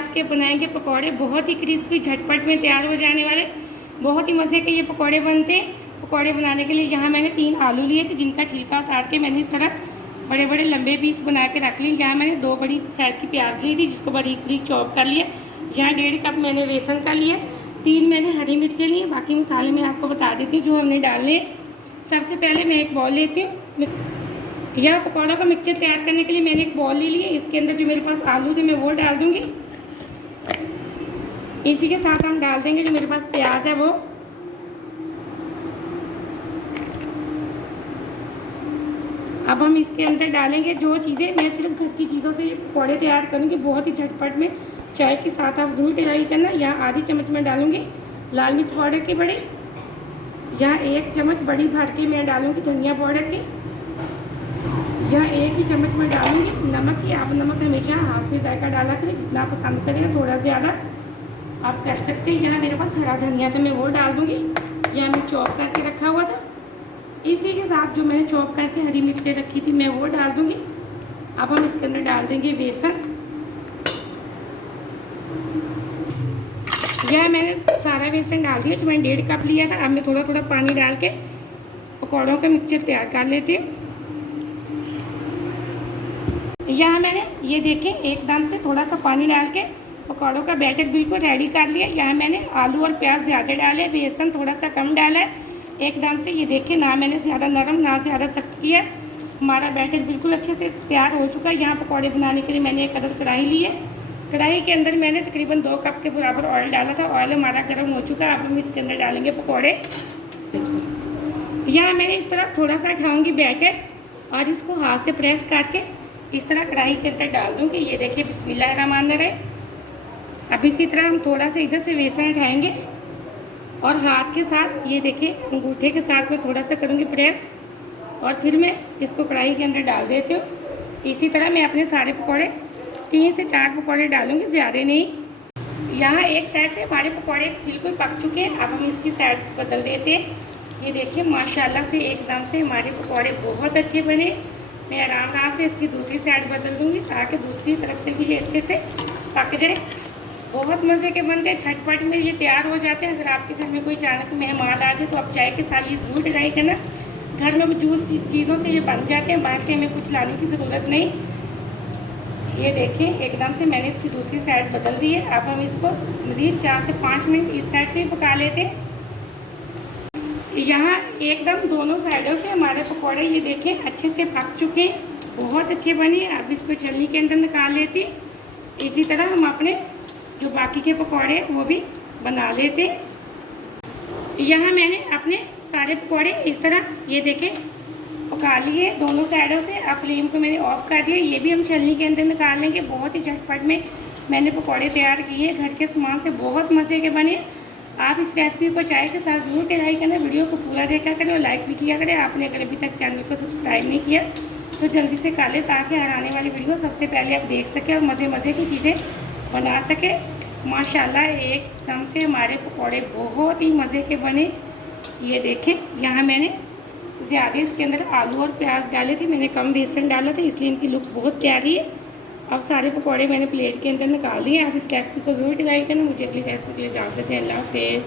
प्याज के बनाएंगे पकौड़े, बहुत ही क्रिस्पी झटपट में तैयार हो जाने वाले, बहुत ही मज़े के ये पकौड़े बनते हैं। पकौड़े बनाने के लिए यहाँ मैंने 3 आलू लिए थे, जिनका छिलका उतार के मैंने इस तरह बड़े बड़े लंबे पीस बना के रख लिए। यहाँ मैंने 2 बड़ी साइज़ की प्याज ली थी, जिसको बारीक बारीक चॉप कर लिया। यहाँ 1.5 कप मैंने बेसन का लिया, 3 मैंने हरी मिर्चें लिए। बाकी मसाले मैं आपको बता देती हूँ जो हमने डालने हैं। सबसे पहले मैं एक बॉल लेती हूँ। यहाँ पकौड़ा का मिक्सचर तैयार करने के लिए मैंने एक बॉल ले ली है। इसके अंदर जो मेरे पास आलू थे मैं वो डाल दूँगी। इसी के साथ हम डाल देंगे जो मेरे पास प्याज है वो। अब हम इसके अंदर डालेंगे जो चीज़ें, मैं सिर्फ घर की चीज़ों से पकौड़े तैयार करूँगी, बहुत ही झटपट में, चाय के साथ आप ज़रूर ट्राई करना। यहाँ आधी चम्मच मैं डालूँगी लाल मिर्च पाउडर की बड़ी। यहाँ 1 चम्मच बड़ी भर के मैं डालूँगी धनिया पाउडर की। यहाँ 1 ही चम्मच मैं डालूँगी नमक की। आप नमक हमेशा हाथ में जायका डाला करें, जितना पसंद करें, थोड़ा ज़्यादा आप कर सकते हैं। यहाँ मेरे पास हरा धनिया था मैं वो डाल दूँगी। यहाँ मैं चॉप करके रखा हुआ था। इसी के साथ जो मैंने चॉप करके हरी मिर्चें रखी थी मैं वो डाल दूँगी। अब हम इसके अंदर डाल देंगे बेसन। यह मैंने सारा बेसन डाल दिया जो मैंने 1.5 कप लिया था। अब मैं थोड़ा थोड़ा पानी डाल के पकौड़ों का मिक्सचर तैयार कर लेती हूँ। यहाँ मैंने ये देखें एकदम से थोड़ा सा पानी डाल के पकौड़ों का बैटर बिल्कुल रेडी कर लिया। यहाँ मैंने आलू और प्याज ज़्यादा डाले, बेसन थोड़ा सा कम डाला है। एकदम से ये देखें, ना मैंने ज़्यादा नरम ना ज़्यादा सख्त किया। हमारा बैटर बिल्कुल अच्छे से तैयार हो चुका है। यहाँ पकौड़े बनाने के लिए मैंने एक अदद कढ़ाई ली है। कढ़ाई के अंदर मैंने तकरीबन 2 कप के बराबर ऑयल डाला था। ऑयल हमारा गर्म हो चुका है। अब हम इसके अंदर डालेंगे पकौड़े। यहाँ मैंने इस तरह थोड़ा सा उठाऊँगी बैटर और इसको हाथ से प्रेस करके इस तरह कढ़ाई के अंदर डाल दूँगी। ये देखिए, बिस्मिल्लाहिर्रहमानिर्रहीम। अब इसी तरह हम थोड़ा सा इधर से बेसन उठाएँगे और हाथ के साथ, ये देखिए अंगूठे के साथ मैं थोड़ा सा करूँगी प्रेस और फिर मैं इसको कढ़ाई के अंदर डाल देती हूँ। इसी तरह मैं अपने सारे पकौड़े 3 से 4 पकौड़े डालूँगी, ज़्यादा नहीं। यहाँ एक साइड से हमारे पकौड़े बिल्कुल पक चुके हैं। अब हम इसकी साइड बदल देते हैं। ये देखिए माशाल्लाह से एकदम से हमारे पकौड़े बहुत अच्छे बने। मैं आराम से इसकी दूसरी साइड बदल दूँगी ताकि दूसरी तरफ से भी ये अच्छे से पक जाए। बहुत मज़े के बनते हैं, झटपट में ये तैयार हो जाते हैं। अगर आपके घर में कोई अचानक मेहमान आ जाए तो आप चाय के साथ ये ज़रूर ट्राई करना। घर में मौजूद चीज़ों से ये बन जाते हैं, बाहर से हमें कुछ लाने की ज़रूरत नहीं। ये देखें एकदम से मैंने इसकी दूसरी साइड बदल दी है। अब हम इसको मज़ीद 4 से 5 मिनट इस साइड से पका लेते हैं। यहाँ एकदम दोनों साइडों से हमारे पकौड़े ये देखें अच्छे से पक चुके हैं, बहुत अच्छे बने। अब इसको छलनी के अंदर निकाल लेते। इसी तरह हम अपने जो बाकी के पकौड़े वो भी बना लेते। यहाँ मैंने अपने सारे पकौड़े इस तरह ये देखें पका लिए दोनों साइडों से। अब फ्लेम को मैंने ऑफ कर दिया। ये भी हम छलनी के अंदर निकाल लेंगे। बहुत ही झटपट में मैंने पकौड़े तैयार किए, घर के सामान से, बहुत मज़े के बने। आप इस रेसिपी को चाय के साथ ज़रूर ट्राई करना। वीडियो को पूरा देखा करें और लाइक भी किया करें। आपने अगर अभी तक चैनल को सब्सक्राइब नहीं किया तो जल्दी से कर लें ताकि हर आने वाली वीडियो सबसे पहले आप देख सकें और मज़े की चीज़ें बना सके। माशाल्लाह एकदम से हमारे पकौड़े बहुत ही मज़े के बने। ये देखें, यहाँ मैंने ज़्यादा इसके अंदर आलू और प्याज डाले थे, मैंने कम बेसन डाला था, इसलिए इनकी लुक बहुत प्यारी है। अब सारे पकौड़े मैंने प्लेट के अंदर निकाल दिए। आप इस रेसिपी को ज़रूर ट्राई करना। मुझे अगली रेसिपी के लिए इजाज़त है। अल्लाह हाफ़िज़।